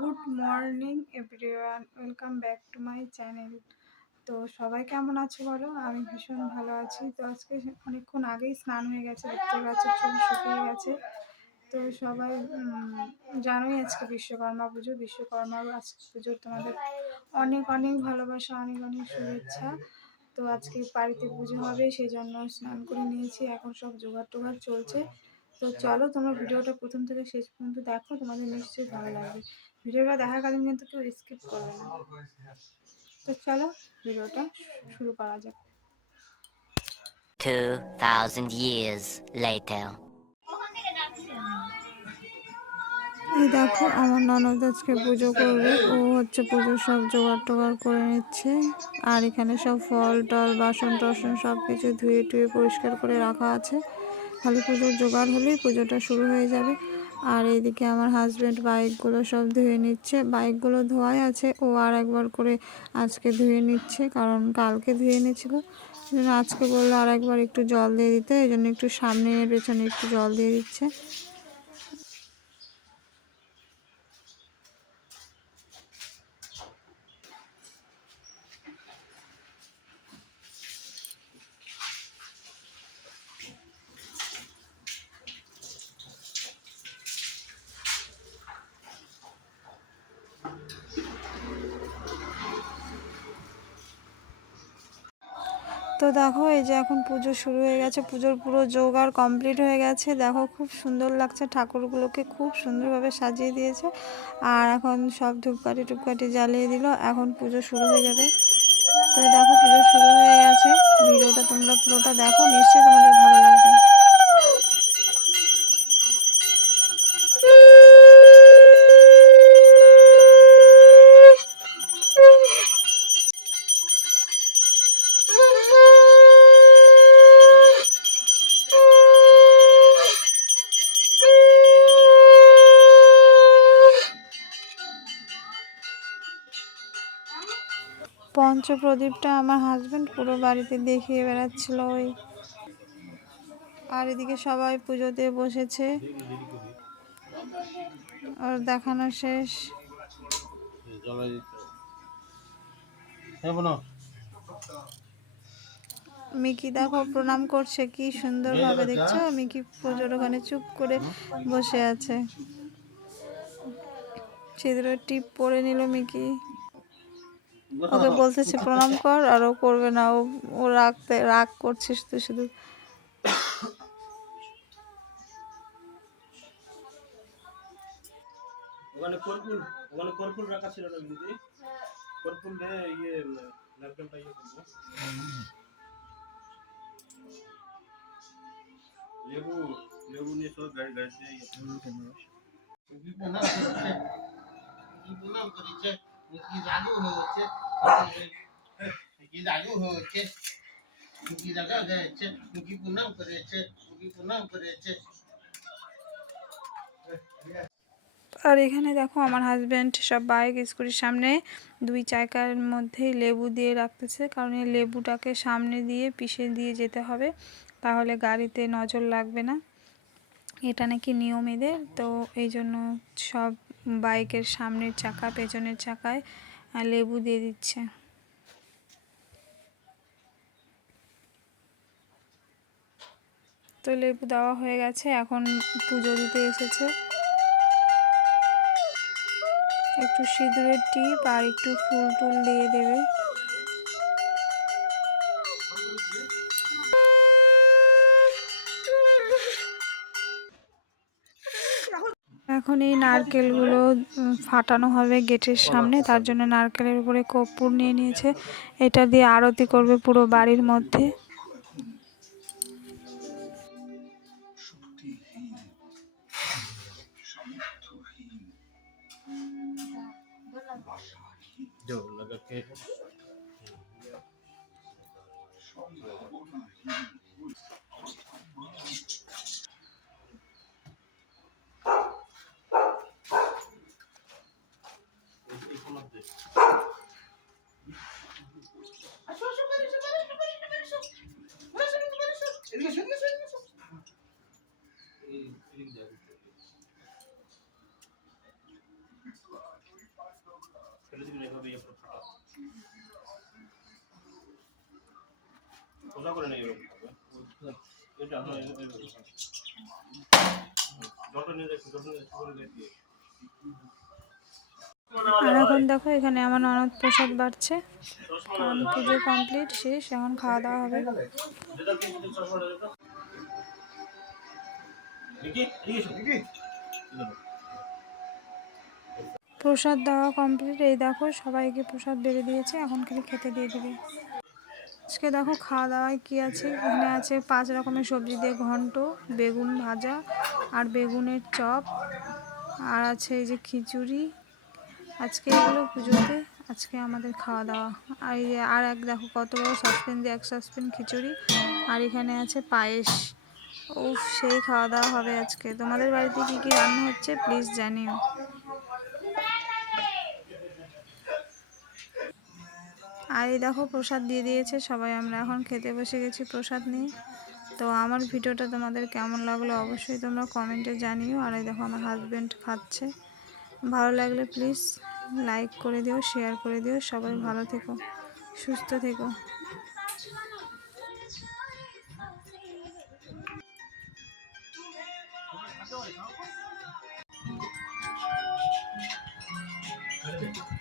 Good morning everyone, welcome back to my channel. তো সবাই কেমন আছো বলো? আমি ভীষণ ভালো আছি। তো আজকে অনেকক্ষণ আগেই স্নান হয়ে গেছে, দেখতে পাচ্ছি চুল শুকিয়ে গেছে। তো সবাই জানোই আজকে বিশ্বকর্মা পুজো। আজকে পুজোর তোমাদের অনেক অনেক ভালোবাসা, অনেক অনেক শুভেচ্ছা। তো আজকে বাড়িতে পুজো হবে, সেই জন্য স্নান করে নিয়েছি। এখন সব জোগাড় টোগাড় চলছে। তো চলো তোমরা ভিডিওটা প্রথম থেকে শেষ পর্যন্ত দেখো, তোমাদের নিশ্চয়ই ভালো লাগবে। ভিডিওটা দেখাকালীন কিন্তু কেউ স্কিপ করবে না। তো চলো ভিডিওটা শুরু করা যাক। 2000 years later. এই দেখো আমার ননদ আজকে পুজো করবে। ও হচ্ছে পুজোর সব জোগাড় টোগাড় করে নিচ্ছে। আর এখানে সব ফল টল বাসন টাসন সব কিছু ধুয়ে টুয়ে পরিষ্কার করে রাখা আছে। খালি পুজোর জোগাড় হলেই পুজোটা শুরু হয়ে যাবে। আর এইদিকে আমার হাজব্যান্ড বাইকগুলো সব ধুয়ে নিচ্ছে। বাইকগুলো ধোয়াই আছে, ও আর একবার করে আজকে ধুয়ে নিচ্ছে, কারণ কালকে ধুয়ে নিয়েছিল। আজকে বললো আর একবার একটু জল দিয়ে দিতে, এই জন্য একটু সামনে পেছনে একটু জল দিয়ে দিচ্ছে। তো দেখো এই যে এখন পুজো শুরু হয়ে গেছে, পুজোর পুরো জোগাড় কমপ্লিট হয়ে গেছে। দেখো খুব সুন্দর লাগছে, ঠাকুরগুলোকে খুব সুন্দরভাবে সাজিয়ে দিয়েছে। আর এখন সব ধূপকাঠি টুপকাঠি জ্বালিয়ে দিল, এখন পুজো শুরু হয়ে যাবে। তো দেখো পুজো শুরু হয়ে গেছে। ভিডিওটা তোমরা পুরোটা দেখো, নিশ্চয়ই তোমাদের ভালো লাগবে। পঞ্চপ্রদীপটা আমার হাজব্যান্ড পুরো বাড়িতে দেখিয়ে বেড়াচ্ছিল ওই। আর এদিকে সবাই পুজোতে বসেছে, আর দেখানো শেষ। মিকি দেখো প্রণাম করছে, কি সুন্দরভাবে দেখছো। মিকি পুজোর ওখানে চুপ করে বসে আছে। সিঁদুরের টিপ পরে নিল মিকি। ওকে বলতেছে প্রণাম কর, আর ও করবে না। ও রাগ করছে শুধু শুধু। ওখানে কর্পূর রাখা ছিল না দিদি, কর্পূর দিয়ে নারকেলটা করবো। লেবু লেবু নিয়ে চলো গাড়িতে আর এখানে দেখো আমার হাজব্যান্ড সব বাইক স্কুটির সামনে দুই চাকার মধ্যেই লেবু দিয়ে রাখতেছে, কারণ এই লেবুটাকে সামনে দিয়ে পিষে দিয়ে যেতে হবে, তাহলে গাড়িতে নজর লাগবে না। এটা নাকি নিয়ম এদের। তো এই জন্য সব বাইকের সামনের চাকা পেছনের চাকায় লেবু দিয়ে দিচ্ছে। তো লেবু দেওয়া হয়ে গেছে, এখন পুজো দিতে এসেছে। একটু সিঁদুরের টিপ আর একটু ফুল টুল দিয়ে দেবে। এখন এই নারকেলগুলো ফাটানো হবে গেটের সামনে, তার জন্য নারকেলের উপরে কর্পূর নিয়ে নিয়েছে। এটা দিয়ে আরতি করবে পুরো বাড়ির মধ্যে। ফেলে দিবি না, এভাবে ইয়ে করে ফাটা। সোজা করে নেই এভাবে। এটা হ্যাঁ এইভাবে। জলটা নিয়ে দেখো, জলটা নিয়ে করে দেখি। আর এখন দেখো এখানে আমার ননদ প্রসাদ বাড়ছে, কারণ পুজো কমপ্লিট শেষ, এখন খাওয়া দাওয়া হবে। যেটা কিন্তু চশমাটা যেটা দেখি দেখি প্রসাদ দেওয়া কমপ্লিট, এই দেখো সবাইকে প্রসাদ বেড়ে দিয়েছে, এখন খালি খেতে দিয়ে দিবে। আজকে দেখো খাওয়া দাওয়ায় কী আছে, এখানে আছে 5 রকমের সবজি দিয়ে ঘন্ট, বেগুন ভাজা আর বেগুনের চপ, আর আছে এই যে খিচুড়ি। আজকে এগুলো পুজোতে আজকে আমাদের খাওয়া দাওয়া। আর এই যে আর এক দেখো কত বড় সসপ্যান দিয়ে 1 সসপ্যান খিচুড়ি, আর এখানে আছে পায়েস। উফ, সেই খাওয়া দাওয়া হবে আজকে। তোমাদের বাড়িতে কী কী রান্না হচ্ছে প্লিজ জানিও। আর এই দেখো প্রসাদ দিয়ে দিয়েছে সবাই, আমরা এখন খেতে বসে গেছি প্রসাদ নিয়ে। তো আমার ভিডিওটা তোমাদের কেমন লাগলো অবশ্যই তোমরা কমেন্টে জানিও। আর এই দেখো আমার হাজব্যান্ড খাচ্ছে। ভালো লাগলে প্লিজ লাইক করে দিও, শেয়ার করে দিও। সবাই ভালো থেকো, সুস্থ থেকো। দেখি